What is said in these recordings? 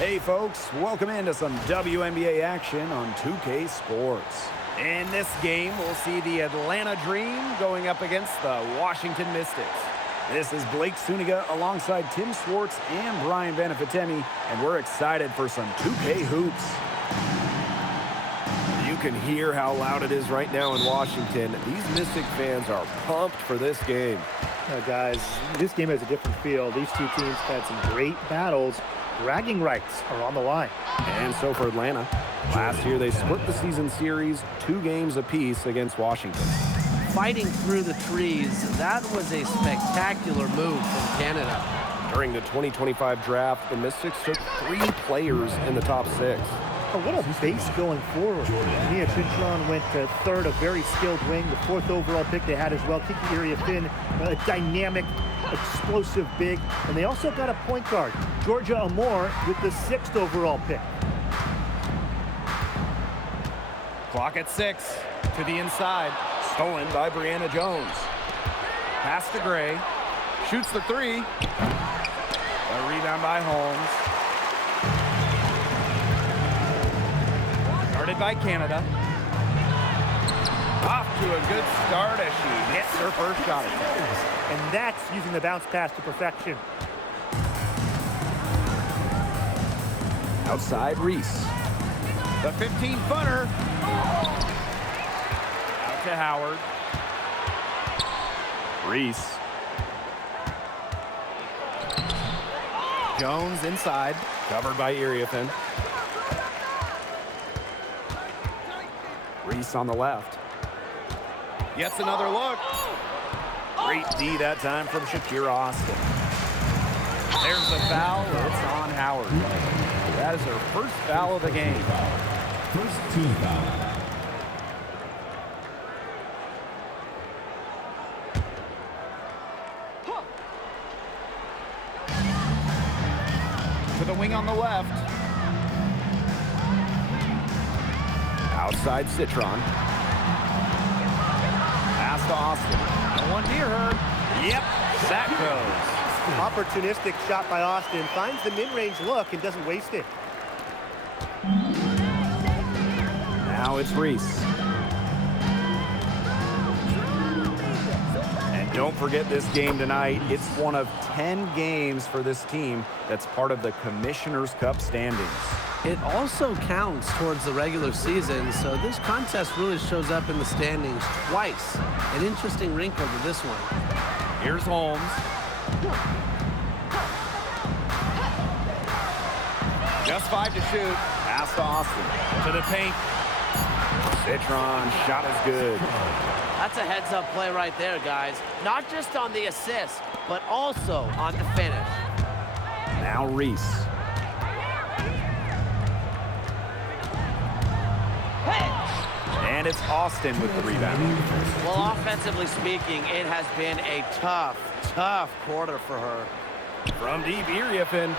Hey folks, welcome into some WNBA action on 2K Sports. In this game, we'll see the Atlanta Dream going up against the Washington Mystics. This is Blake Suniga alongside Tim Swartz and Brian Benefitemi, and we're excited for some 2K hoops. You can hear how loud it is right now in Washington. These Mystic fans are pumped for this game. Guys, this game has a different feel. These two teams had some great battles. Bragging rights are on the line. And so for Atlanta, last year they split the season series 2 games apiece against Washington. Fighting through the trees, that was a spectacular move from Canada. During the 2025 draft, the Mystics took 3 players in the top 6. Oh, what a base going forward. Mia Chinchon went to third, a very skilled wing, the 4th overall pick they had as well. Kiki Iriafin, a dynamic, explosive big. And they also got a point guard, Georgia Amore, with the 6th overall pick. Clock at 6, to the inside, stolen by Brianna Jones. Pass to Gray, shoots the 3. A rebound by Holmes. Guarded by Canada. Off to a good start as she hits her first shot attempt. And that's using the bounce pass to perfection. Outside Reese. The 15-footer. Out to Howard. Reese. Jones inside. Covered by Iriafin. Reese on the left. Gets another look. Great D that time from Shakira Austin. There's the foul. It's on Howard. That is her first foul of the game. First team foul. To the wing on the left. Outside Citron. Pass to Austin. No one near her. Yep, that goes. Opportunistic shot by Austin. Finds the mid-range look and doesn't waste it. Now it's Reese. And don't forget this game tonight. It's one of 10 games for this team that's part of the Commissioner's Cup standings. It also counts towards the regular season, so this contest really shows up in the standings twice. An interesting wrinkle to this one. Here's Holmes. Just 5 to shoot. Pass to Austin. To the paint. Citron, shot is good. That's a heads-up play right there, guys. Not just on the assist, but also on the finish. Now Reese. And it's Austin with the rebound. Well, offensively speaking, it has been a tough quarter for her. From deep, Iriafin.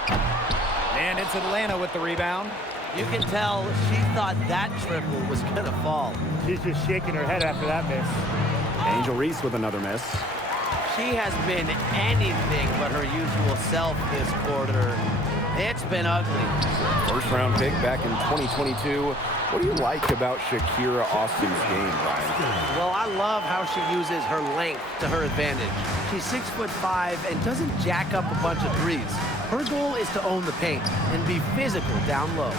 And it's Atlanta with the rebound. You can tell she thought that triple was going to fall. She's just shaking her head after that miss. Angel Reese with another miss. She has been anything but her usual self this quarter. It's been ugly. First-round pick back in 2022. What do you like about Shakira Austin's game, Brian? Well, I love how she uses her length to her advantage. She's 6'5" and doesn't jack up a bunch of threes. Her goal is to own the paint and be physical down low.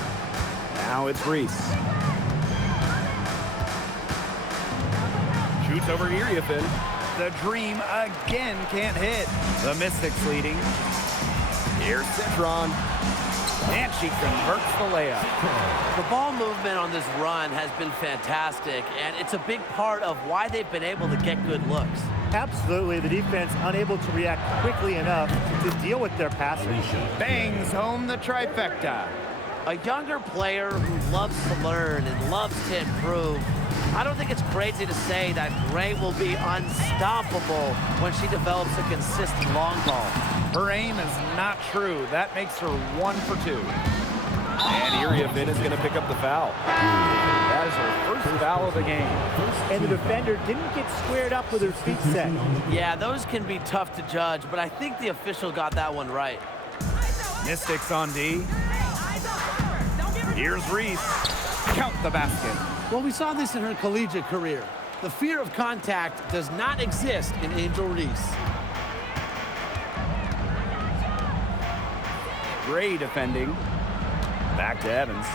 Now it's Reese. Shoots over Iriafin. The Dream again can't hit. The Mystics leading. Here's Citron. And she converts the layup. The ball movement on this run has been fantastic, and it's a big part of why they've been able to get good looks. Absolutely, the defense unable to react quickly enough to deal with their passing. Bangs home the trifecta. A younger player who loves to learn and loves to improve. I don't think it's crazy to say that Gray will be unstoppable when she develops a consistent long ball. Her aim is not true. That makes her 1 for 2. And Iriafin is going to pick up the foul. That is her first foul of the game. And the defender didn't get squared up with her feet set. Yeah, those can be tough to judge, but I think the official got that one right. Mystics on D. Here's Reese. Count the basket. Well, we saw this in her collegiate career. The fear of contact does not exist in Angel Reese. Gray defending. Back to Evans.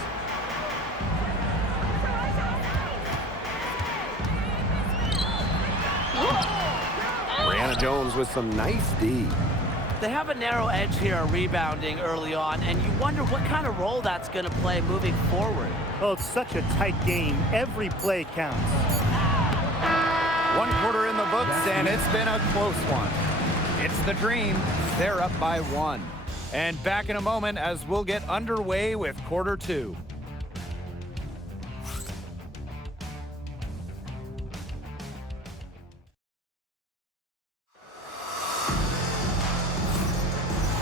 Brianna Jones with some nice D. They have a narrow edge here rebounding early on, and you wonder what kind of role that's going to play moving forward. Oh, it's such a tight game. Every play counts. 1 quarter in the books, and it's been a close one. It's the Dream. They're up by 1. And back in a moment as we'll get underway with quarter 2.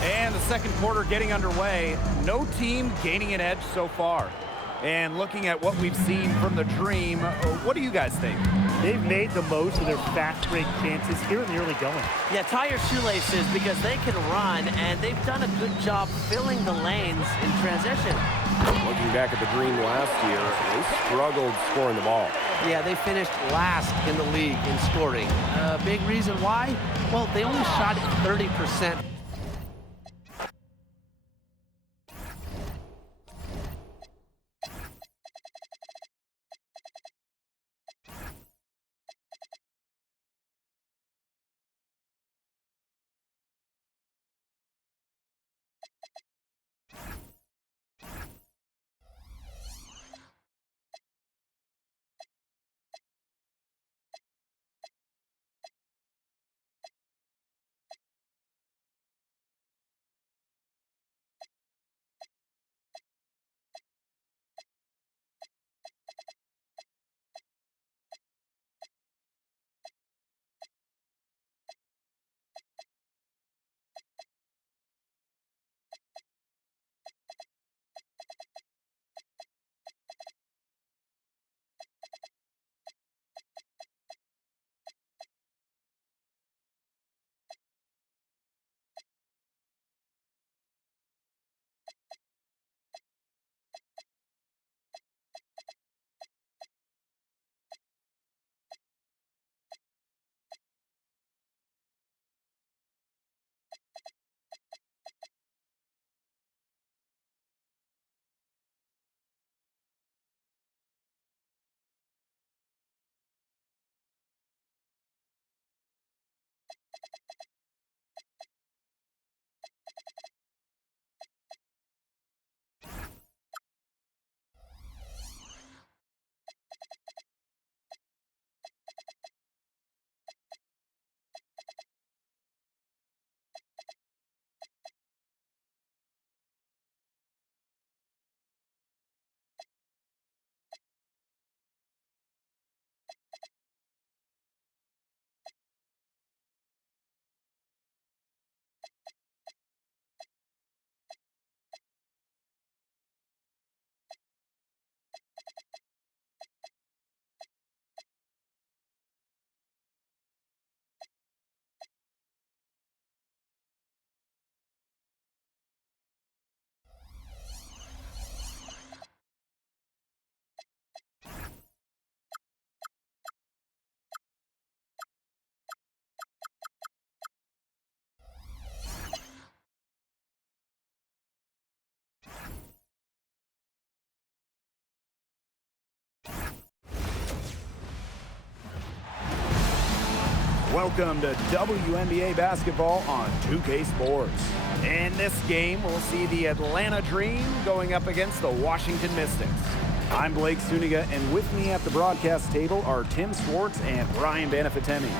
And the second quarter getting underway. No team gaining an edge so far. And looking at what we've seen from the Dream, what do you guys think? They've made the most of their fast break chances here in the early going. Yeah, tie your shoelaces because they can run, and they've done a good job filling the lanes in transition. Looking back at the Dream last year, they struggled scoring the ball. Yeah, they finished last in the league in scoring. Big reason why? Well, they only shot 30%. Welcome to WNBA basketball on 2K Sports. In this game, we'll see the Atlanta Dream going up against the Washington Mystics. I'm Blake Suniga, and with me at the broadcast table are Tim Swartz and Ryan Banafitemi.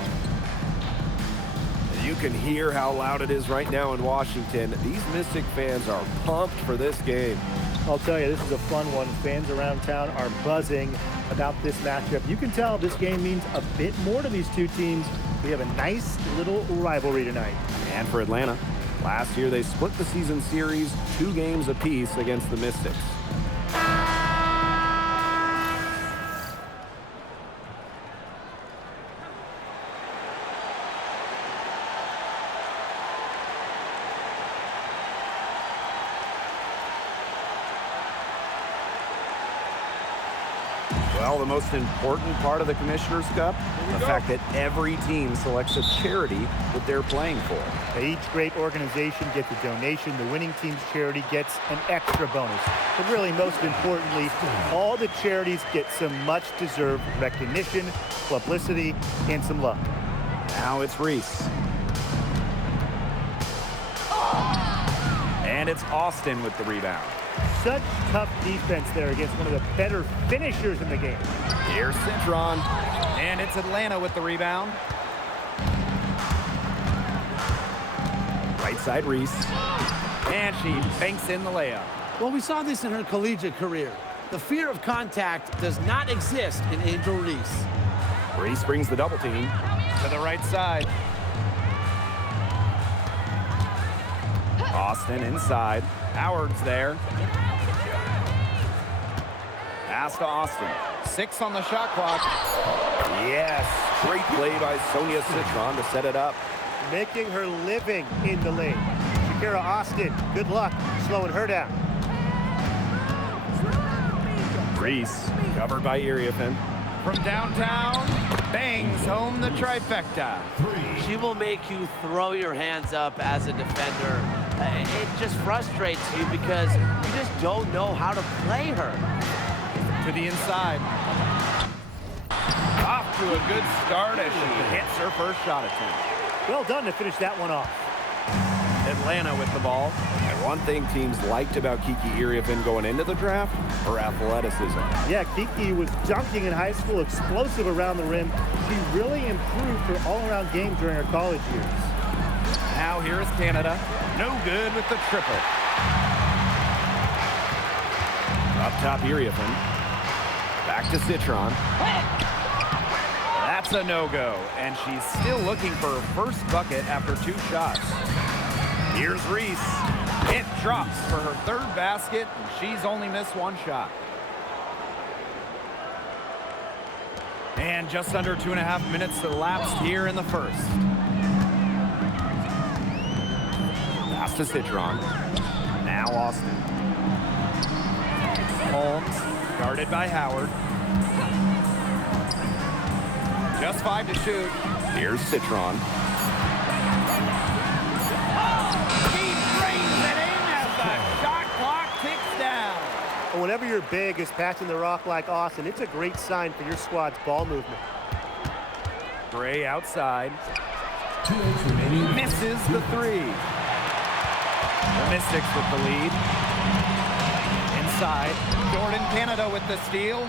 You can hear how loud it is right now in Washington. These Mystic fans are pumped for this game. I'll tell you, this is a fun one. Fans around town are buzzing about this matchup. You can tell this game means a bit more to these two teams. We have a nice little rivalry tonight. And for Atlanta, last year they split the season series 2 games apiece against the Mystics. Well, the most important part of the Commissioner's Cup, the fact that every team selects a charity that they're playing for. Each great organization gets a donation. The winning team's charity gets an extra bonus. But really, most importantly, all the charities get some much-deserved recognition, publicity, and some love. Now it's Reese. And it's Austin with the rebound. Such tough defense there against one of the better finishers in the game. Here's Citron. And it's Atlanta with the rebound. Right side Reese. And she banks in the layup. Well, we saw this in her collegiate career. The fear of contact does not exist in Angel Reese. Reese brings the double team to the right side. Austin inside. Howard's there. Pass to Austin. 6 on the shot clock. Yes, great play by Sonia Citron to set it up. Making her living in the lane. Shakira Austin, good luck slowing her down. Reese Covered by Iriafen. from downtown bangs home the trifecta. She will make you throw your hands up as a defender. It just frustrates you because you just don't know how to play her. To the inside. Off to a good start as she hits her first shot attempt. Well done to finish that one off. Atlanta with the ball. And one thing teams liked about Kiki Iriafen going into the draft, her athleticism. Yeah, Kiki was dunking in high school, explosive around the rim. She really improved her all-around game during her college years. Now here is Canada. No good with the triple. Up top, Iriafen. Back to Citron. That's a no-go, and she's still looking for her first bucket after 2 shots. Here's Reese. It drops for her 3rd basket, and she's only missed 1 shot. And just under 2.5 minutes elapsed here in the first. Pass to Citron. Now Austin. Holmes, guarded by Howard. Just 5 to shoot. Here's Citron. Keep brings it in as the shot clock ticks down. And whenever your big is passing the rock like Austin, it's a great sign for your squad's ball movement. Gray outside. 2 minutes remaining. Misses the 3. The Mystics with the lead. Inside. Jordan Canada with the steal.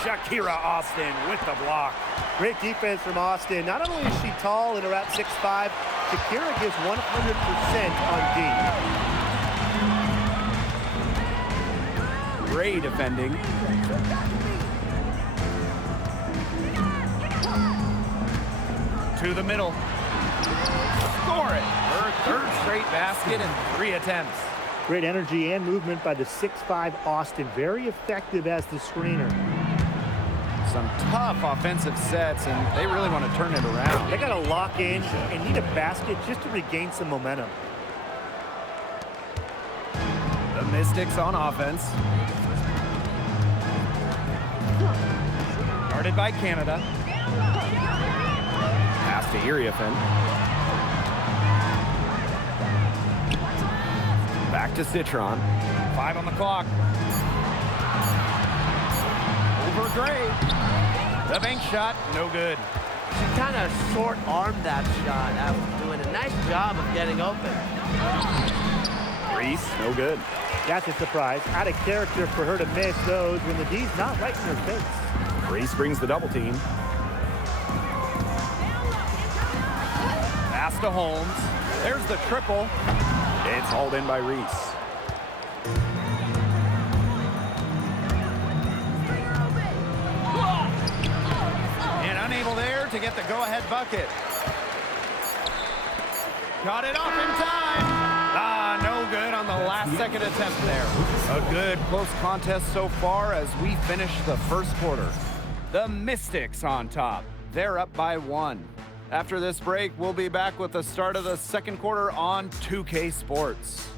Shakira Austin with the block. Great defense from Austin. Not only is she tall and around 6'5", Shakira gives 100% on D. Gray defending. To the middle. Score it. Her 3rd straight basket in 3 attempts. Great energy and movement by the 6'5" Austin. Very effective as the screener. Some tough offensive sets, and they really want to turn it around. They got to lock in and need a basket just to regain some momentum. The Mystics on offense. Guarded by Canada. Pass to Iriafen. Back to Citron. 5 on the clock. Over Gray. The bank shot, no good. She kind of short-armed that shot after doing a nice job of getting open. Reese, no good. That's a surprise. Out of character for her to miss those when the D's not right in her face. Reese brings the double team. Pass to Holmes. There's the triple. It's hauled in by Reese. And unable there to get the go-ahead bucket. Got it off in time. No good on the last second attempt there. A good close contest so far as we finish the first quarter. The Mystics on top. They're up by 1. After this break, we'll be back with the start of the second quarter on 2K Sports.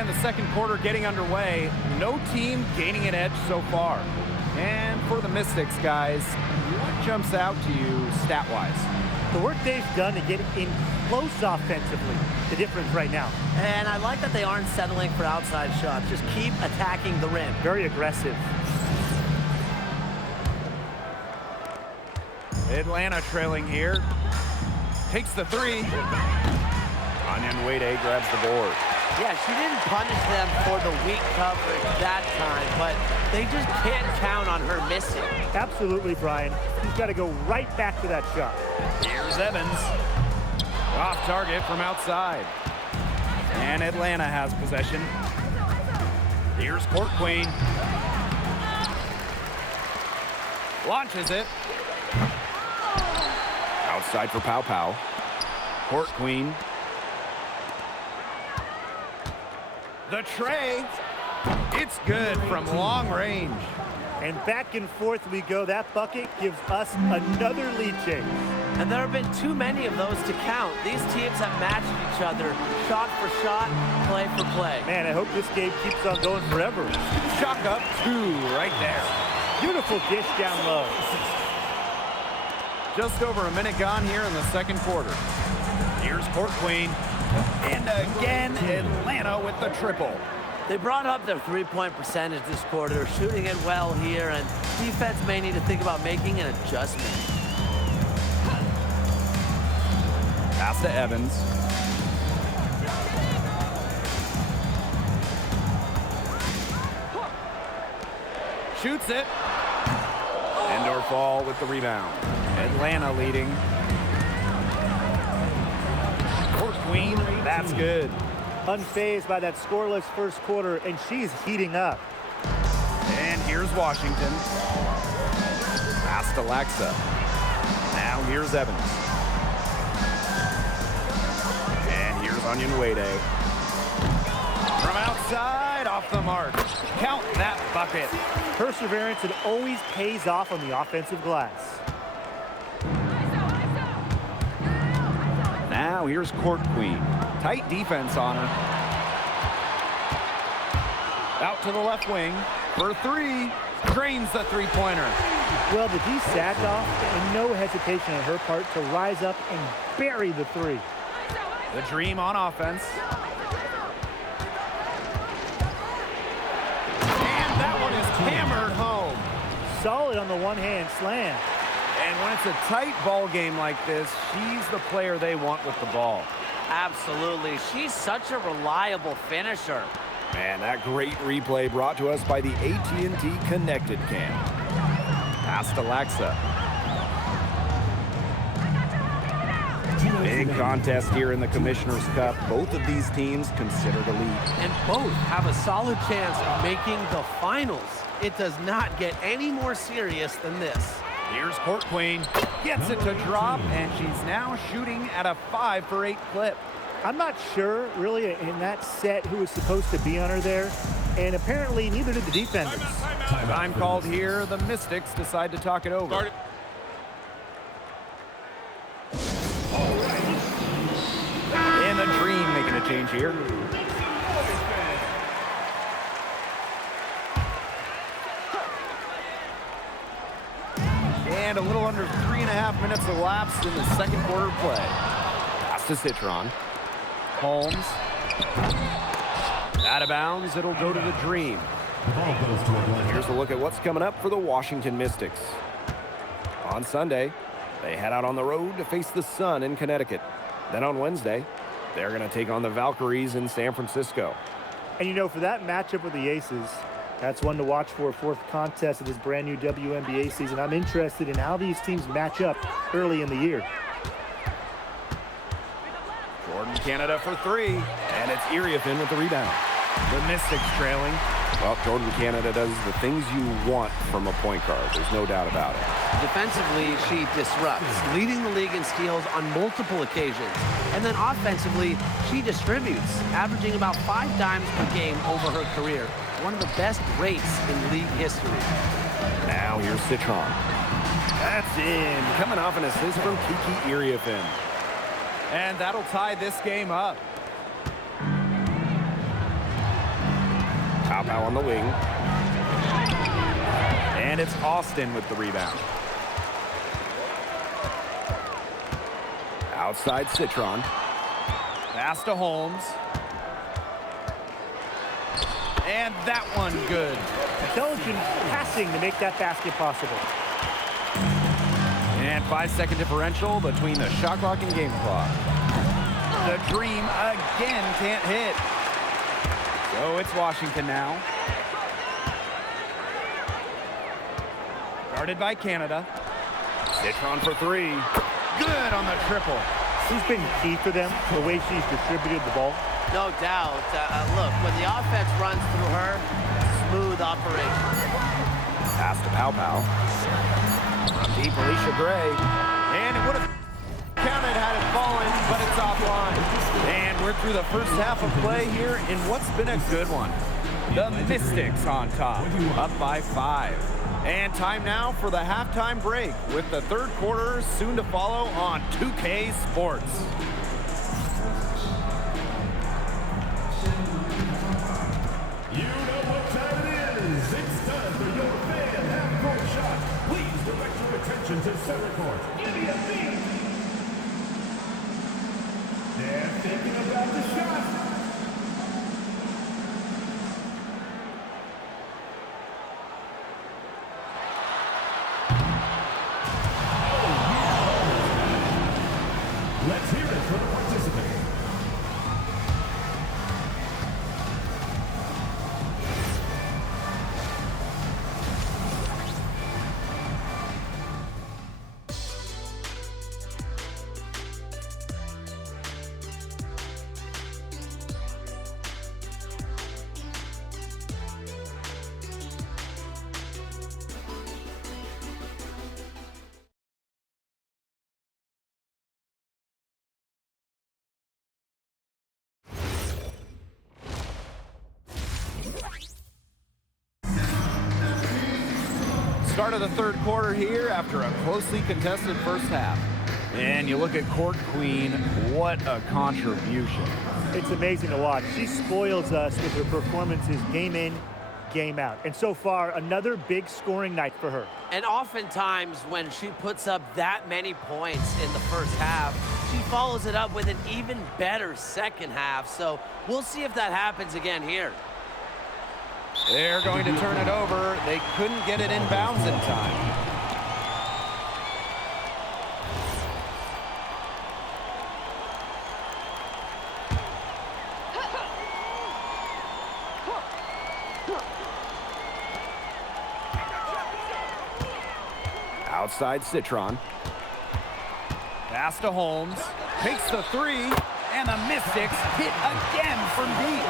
And the second quarter getting underway. No team gaining an edge so far. And for the Mystics, guys, what jumps out to you stat-wise? The work they've done to get in close offensively, the difference right now. And I like that they aren't settling for outside shots. Just keep attacking the rim. Very aggressive. Atlanta trailing here. Takes the three. wnba grabs the board. Yeah, she didn't punish them for the weak coverage that time, but they just can't count on her missing. Absolutely, Brian. He's got to go right back to that shot. Here's Evans. Off target from outside. And Atlanta has possession. Here's Court Queen. Launches it. Outside for Pow Pow. Court Queen. The tray. It's good from long range. And back and forth we go. That bucket gives us another lead change. And there have been too many of those to count. These teams have matched each other shot for shot, play for play. Man, I hope this game keeps on going forever. Chalk up two right there. Beautiful dish down low. Just over a minute gone here in the second quarter. Here's Court Queen. And again, Atlanta with the triple. They brought up their three-point percentage this quarter, shooting it well here, and defense may need to think about making an adjustment. Pass to Evans. Shoots it. Endorfall with the rebound. Atlanta leading. Court Queen, that's good. Unfazed by that scoreless first quarter, and she's heating up. And here's Washington. Pass to Laxa. Now here's Evans. And here's wnba. From outside, off the mark. Count that bucket. Perseverance, it always pays off on the offensive glass. Now here's Court Queen. Tight defense on her. Out to the left wing for three. Drains the three-pointer. Well, the D sat off, and no hesitation on her part to rise up and bury the three. The Dream on offense. And that one is hammered home. Solid on the one-hand slam. And when it's a tight ball game like this, she's the player they want with the ball. Absolutely. She's such a reliable finisher. Man, that great replay brought to us by the AT&T Connected Cam. Pass to Laxa. Big contest here in the Commissioner's Cup. Both of these teams consider the lead. And both have a solid chance of making the finals. It does not get any more serious than this. Here's Court Queen. Gets it to drop, and she's now shooting at a 5 for 8 clip. I'm not sure, really, in that set who was supposed to be on her there, and apparently neither did the defenders. Time called here. The Mystics decide to talk it over. And the Dream making a change here. And a little under 3.5 minutes elapsed in the second quarter play. Pass to Citron. Holmes. Out of bounds, it'll go to the Dream. The ball goes to Atlanta. Here's a look at what's coming up for the Washington Mystics. On Sunday, they head out on the road to face the Sun in Connecticut. Then on Wednesday, they're going to take on the Valkyries in San Francisco. And you know, for that matchup with the Aces, that's one to watch for, fourth contest of this brand new WNBA season. I'm interested in how these teams match up early in the year. Jordan Canada for three. And it's Iriafin with the rebound. The Mystics trailing. Well, Jordan Canada does the things you want from a point guard. There's no doubt about it. Defensively, she disrupts, leading the league in steals on multiple occasions. And then offensively, she distributes, averaging about 5 dimes per game over her career. One of the best rates in league history. Now here's Citron. That's in. Coming off an assist from Kiki Iriafin. And that'll tie this game up. Pow on the wing. And it's Austin with the rebound. Outside Citron. Pass to Holmes. And that one good. Intelligent passing to make that basket possible. And 5-second differential between the shot clock and game clock. The Dream again can't hit. So it's Washington now. Guarded by Canada. Citron for three. Good on the triple. She's been key for them, the way she's distributed the ball. No doubt. Look, when the offense runs through her, smooth operation. Pass to Pow. From deep, Alicia Gray. And it would have counted had it fallen, but it's offline. And we're through the first half of play here in what's been a good one. The Mystics on top, up by 5. And time now for the halftime break with the third quarter soon to follow on 2K Sports. You know what time it is. It's time for your fan half-court shot. Please direct your attention to center court. Give me a beat. They're thinking about the shot. Let's hear it for the participant. Start of the third quarter here after a closely contested first half. And you look at Court Queen, what a contribution. It's amazing to watch. She spoils us with her performances game in, game out. And so far, another big scoring night for her. And oftentimes when she puts up that many points in the first half, she follows it up with an even better second half. So we'll see if that happens again here. They're going to turn it over. They couldn't get it inbounds in time. Outside Citron. Pass to Holmes. Takes the three. And the Mystics hit again from deep.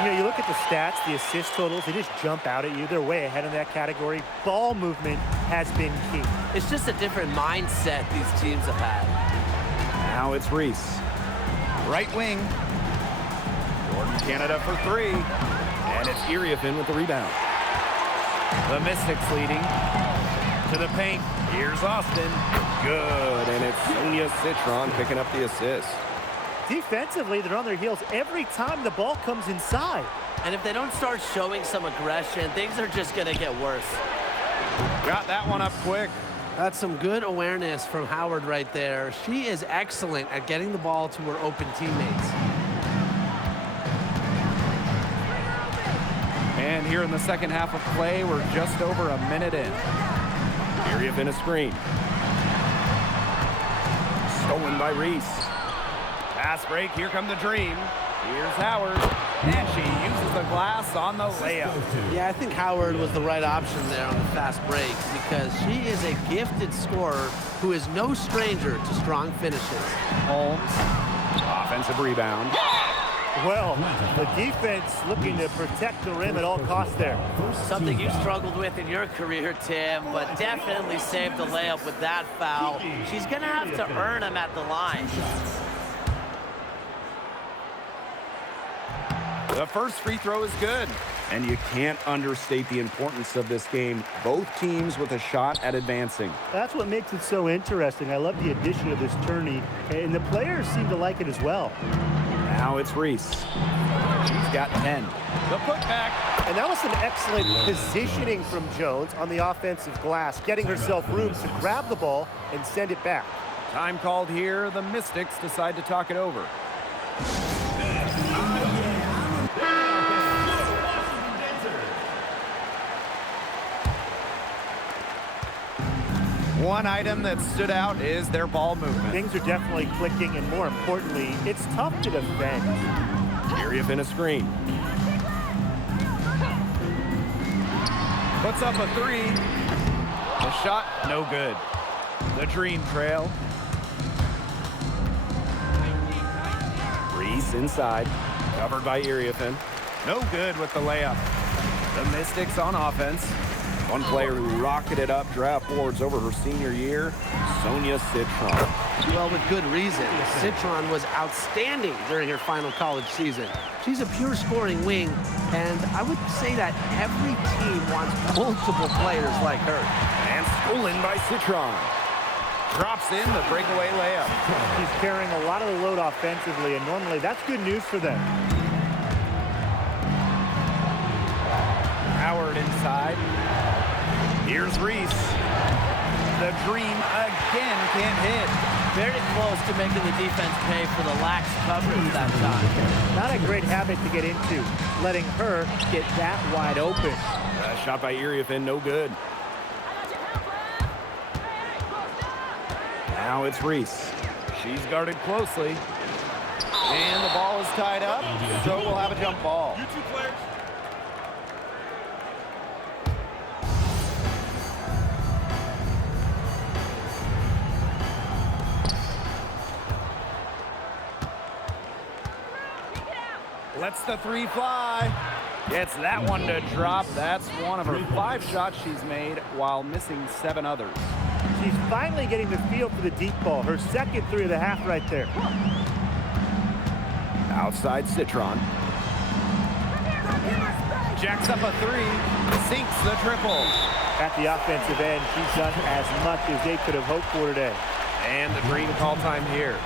You know, you look at the stats, the assist totals, they just jump out at you. They're way ahead in that category. Ball movement has been key. It's just a different mindset these teams have had. Now it's Reese. Right wing. Jordan Canada for three. And it's Iriafin with the rebound. The Mystics leading. To the paint. Here's Austin. Good. And it's Sonia Citron picking up the assist. Defensively, they're on their heels every time the ball comes inside. And if they don't start showing some aggression, things are just going to get worse. Got that one up quick. That's some good awareness from Howard right there. She is excellent at getting the ball to her open teammates. And here in the second half of play, we're just over a minute in. Iriafin a screen. Stolen by Reese. Pass break, here come the Dream. Here's Howard, and she uses the glass on the layup. Yeah, I think Howard was the right option there on the fast break because she is a gifted scorer who is no stranger to strong finishes. Holmes, offensive rebound. Well, the defense looking to protect the rim at all costs there. Something you struggled with in your career, Tim, but definitely saved the layup with that foul. She's going to have to earn him at the line. The first free throw is good. And you can't understate the importance of this game. Both teams with a shot at advancing. That's what makes it so interesting. I love the addition of this tourney, and the players seem to like it as well. Now it's Reese. She's got 10. The putback. And that was some excellent positioning from Jones on the offensive glass, getting herself room to grab the ball and send it back. Time called here. The Mystics decide to talk it over. One item that stood out is their ball movement. Things are definitely clicking, and more importantly, it's tough to defend. Area in a screen. Puts up a 3. The shot, no good. The Dream trail. Reese inside. Covered by Iriafin. No good with the layup. The Mystics on offense. One player who rocketed up draft boards over her senior year, Sonia Citron. Well, with good reason. Citron was outstanding during her final college season. She's a pure scoring wing, and I would say that every team wants multiple players like her. And stolen by Citron. Drops in the breakaway layup. She's carrying a lot of the load offensively, and normally that's good news for them. Howard inside. Here's Reese. The Dream again can't hit. Very close to making the defense pay for the lax coverage that time. Not a great habit to get into, letting her get that wide open. Shot by Iriafin, no good. Now it's Reese. She's guarded closely. And the ball is tied up, so we'll have a jump ball. You two players. Lets the 3 fly. Gets that one to drop. That's one of her 5 shots she's made while missing 7 others. She's finally getting the feel for the deep ball. Her second 3 of the half right there. Outside Citron. Jacks up a 3. Sinks the triple. At the offensive end, she's done as much as they could have hoped for today. And the Dream call time here.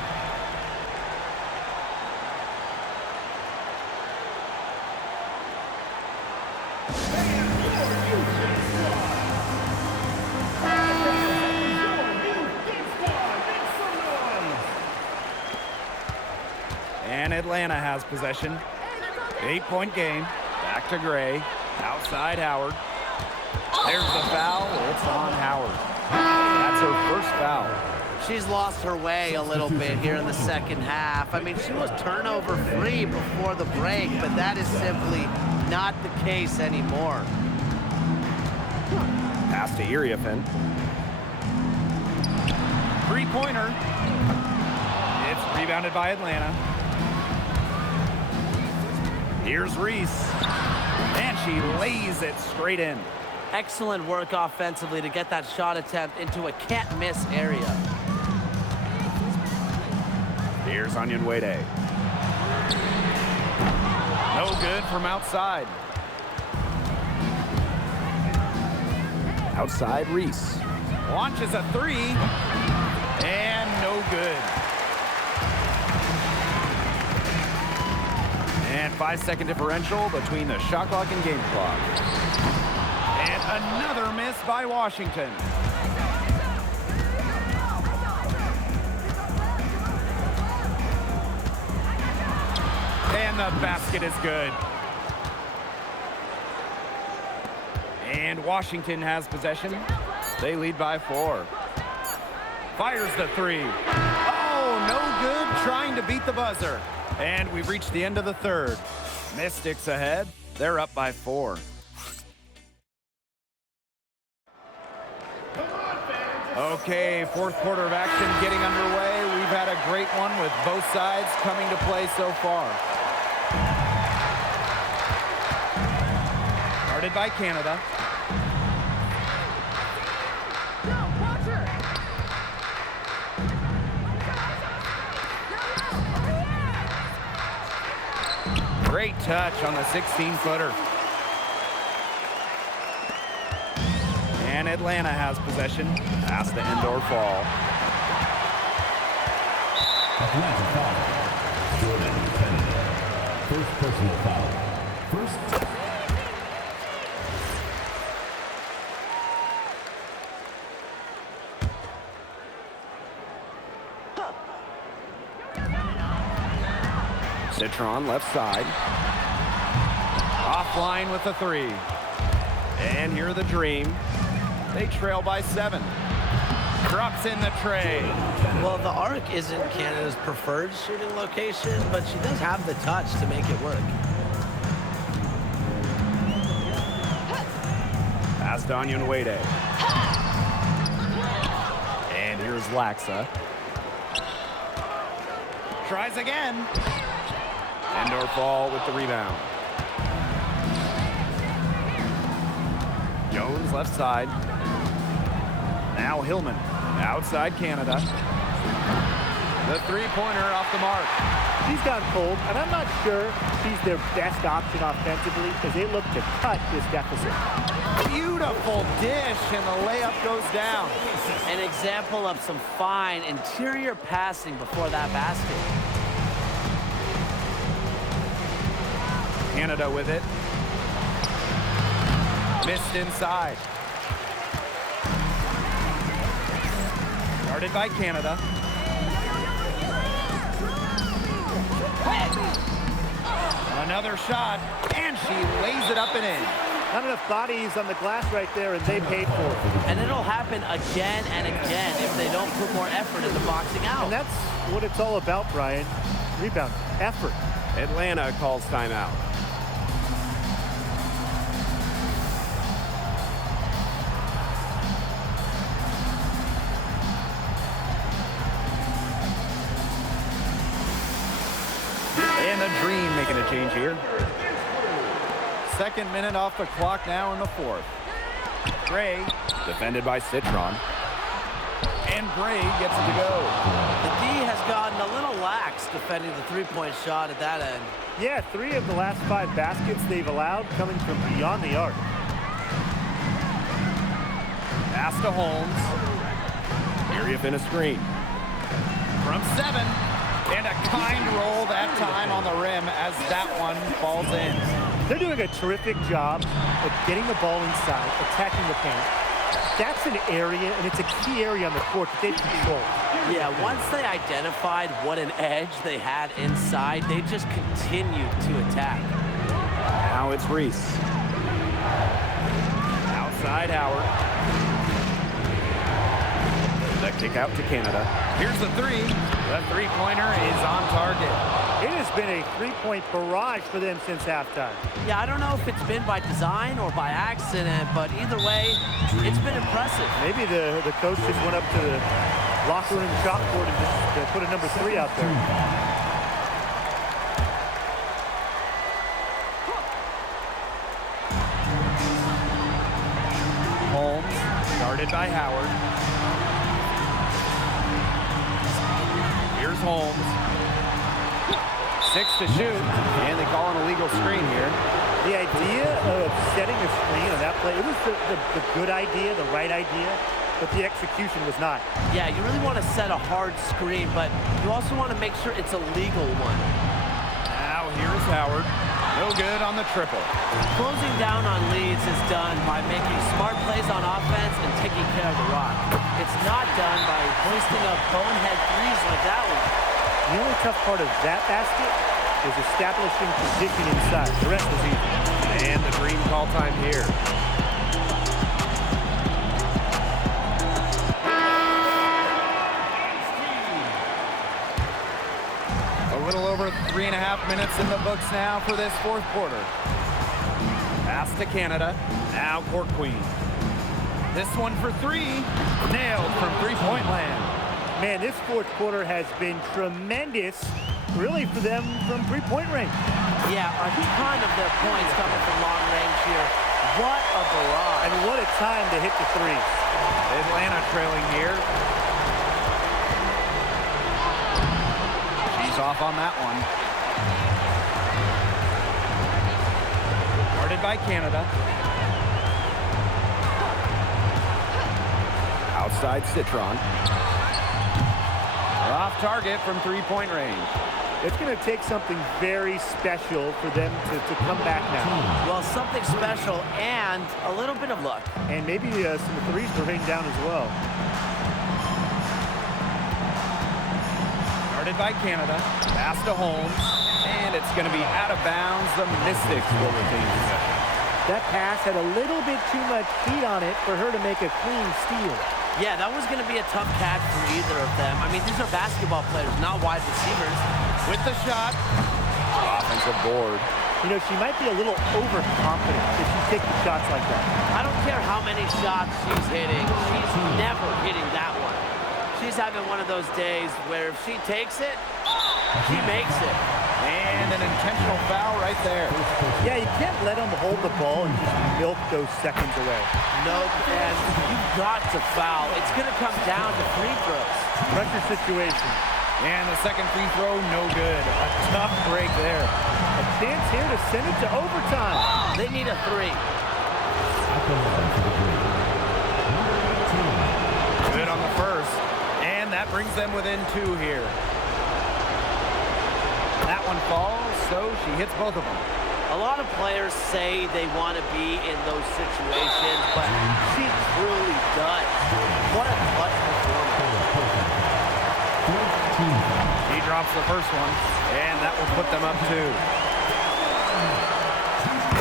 And Atlanta has possession. 8-point game. Back to Gray. Outside Howard. There's the foul. It's on Howard. That's her first foul. She's lost her way a little bit here in the second half. I mean, she was turnover free before the break, but that is simply not the case anymore. Pass to Iriafin. 3-pointer. It's rebounded by Atlanta. Here's Reese. And she lays it straight in. Excellent work offensively to get that shot attempt into a can't-miss area. Here's wnba. No good from outside. Outside Reese. Launches a 3. And no good. And 5-second differential between the shot clock and game clock. And another miss by Washington. And the basket is good. And Washington has possession. They lead by 4. Fires the 3. Oh, no good, trying to beat the buzzer. And we've reached the end of the third. Mystics ahead. They're up by 4. Okay, fourth quarter of action getting underway. We've had a great one with both sides coming to play so far. Started by Canada. Great touch on the 16-footer. And Atlanta has possession. Pass to Endor Fall. Atlanta foul. Jordan Kennedy. First personal foul. First. Citron left side. Offline with the three. And here the Dream. They trail by 7. Drops in the tray. Well, the arc isn't Canada's preferred shooting location, but she does have the touch to make it work. Pass to wnba. And here's Laxa. Tries again. Endorf with the rebound. Jones left side. Now Hillman. Outside Canada. The three-pointer off the mark. She's gone cold, and I'm not sure she's their best option offensively as they look to cut this deficit. Beautiful dish, and the layup goes down. An example of some fine interior passing before that basket. Canada with it. Missed inside. Guarded by Canada. Another shot, and she lays it up and in. Not enough bodies on the glass right there, and they paid for it. And it'll happen again and again if they don't put more effort into boxing out. And that's what it's all about, Brian. Rebound, effort. Atlanta calls timeout. And the Dream making a change here. Second minute off the clock now in the fourth. Gray, Defended by Citron. and Gray gets it to go. The D has gotten a little lax defending the three-point shot at that end. Yeah, 3 of the last 5 baskets they've allowed coming from beyond the arc. Pass to Holmes. Area fin a screen. From 7. And a kind roll that time on the rim as that one falls in. They're doing a terrific job of getting the ball inside, attacking the paint. That's an area, and it's a key area on the court that they've controlled. Yeah, once they identified what an edge they had inside, they just continued to attack. Now it's Reese. Outside Howard. The kick out to Canada. Here's the 3. The three-pointer is on target. It has been a 3-point barrage for them since halftime. Yeah, I don't know if it's been by design or by accident, but either way, it's been impressive. Maybe the coach just went up to the locker room chalkboard and just put a number 3 out there. Holmes, guarded by Howard. Here's Holmes. 6 to shoot, and they call an illegal screen here. The idea of setting a screen on that play, it was the good idea, the right idea, but the execution was not. Yeah, you really want to set a hard screen, but you also want to make sure it's a legal one. Now here's Howard. No good on the triple. Closing down on leads is done by making smart plays on offense and taking care of the rock. It's not done by hoisting up bonehead threes like that one. The only tough part of that basket is establishing position inside. The rest is easy. And the Dream call time here. A little over 3.5 minutes in the books now for this fourth quarter. Pass to Canada. Now Court Queen. This one for 3. Nailed from three-point land. Man, this fourth quarter has been tremendous, really, for them from three-point range. Yeah, a ton of their points coming from long range here. What a barrage. And what a time to hit the threes. Atlanta trailing here. She's off on that one. Guarded by Canada. Outside Citron. Off target from three-point range. It's going to take something very special for them to come back now. Well, something special and a little bit of luck. And maybe some threes to rain down as well. Guarded by Canada. Pass to Holmes. And it's going to be out of bounds. The Mystics will retain possession. That pass had a little bit too much heat on it for her to make a clean steal. Yeah, that was going to be a tough catch for either of them. I mean, these are basketball players, not wide receivers. With the shot. Offensive board. You know, she might be a little overconfident if she's taking shots like that. I don't care how many shots she's hitting. She's never hitting that one. She's having one of those days where if she takes it, she makes it. And an intentional foul right there. Yeah, you can't let them hold the ball and just milk those seconds away. Nope, and you've got to foul. It's going to come down to free throws. Pressure situation. And the second free throw, no good. A tough break there. A chance here to send it to overtime. They need a three. Good on the first. And that brings them within 2 here. That one falls, so she hits both of them. A lot of players say they want to be in those situations, but she truly does. What a clutch performance. He drops the first one, and that will put them up 2.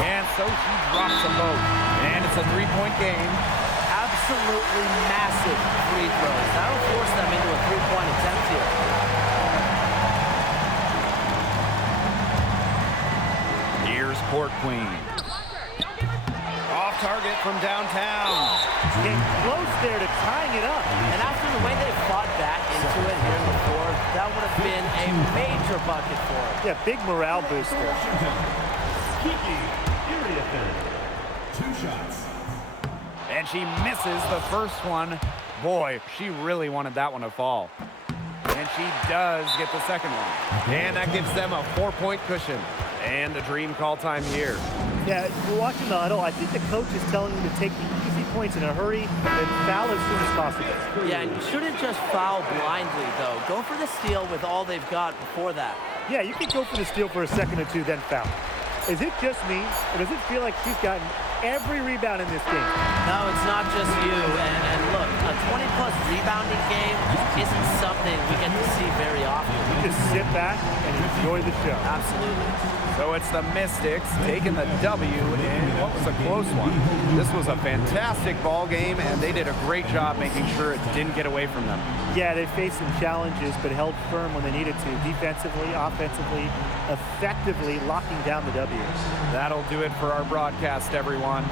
And so she drops them both. And it's a 3-point game. Absolutely massive free throws. That'll force them into a 3-point attempt here. Here's Court Queen. Off target from downtown. Came close there to tying it up. And after the way they fought back into it here in the fourth, that would have been a major bucket for them. Yeah, big morale booster. Kiki Iriafen. 2 shots. And she misses the first one. Boy, she really wanted that one to fall. And she does get the second one. And that gives them a 4-point cushion. And the dream call time here. Yeah, we're watching the huddle. I think the coach is telling them to take the easy points in a hurry and foul as soon as possible. Yeah, and you shouldn't just foul blindly, though. Go for the steal with all they've got before that. Yeah, you can go for the steal for a second or two, then foul. Is it just me, or does it feel like she's gotten every rebound in this game? No, it's not just you. And look, a 20-plus rebounding game isn't something we get to see very often. You just sit back and enjoy the show. Absolutely. So it's the Mystics taking the W in what was a close one. This was a fantastic ball game, and they did a great job making sure it didn't get away from them. Yeah, they faced some challenges, but held firm when they needed to. Defensively, offensively, effectively locking down the W. That'll do it for our broadcast, everyone.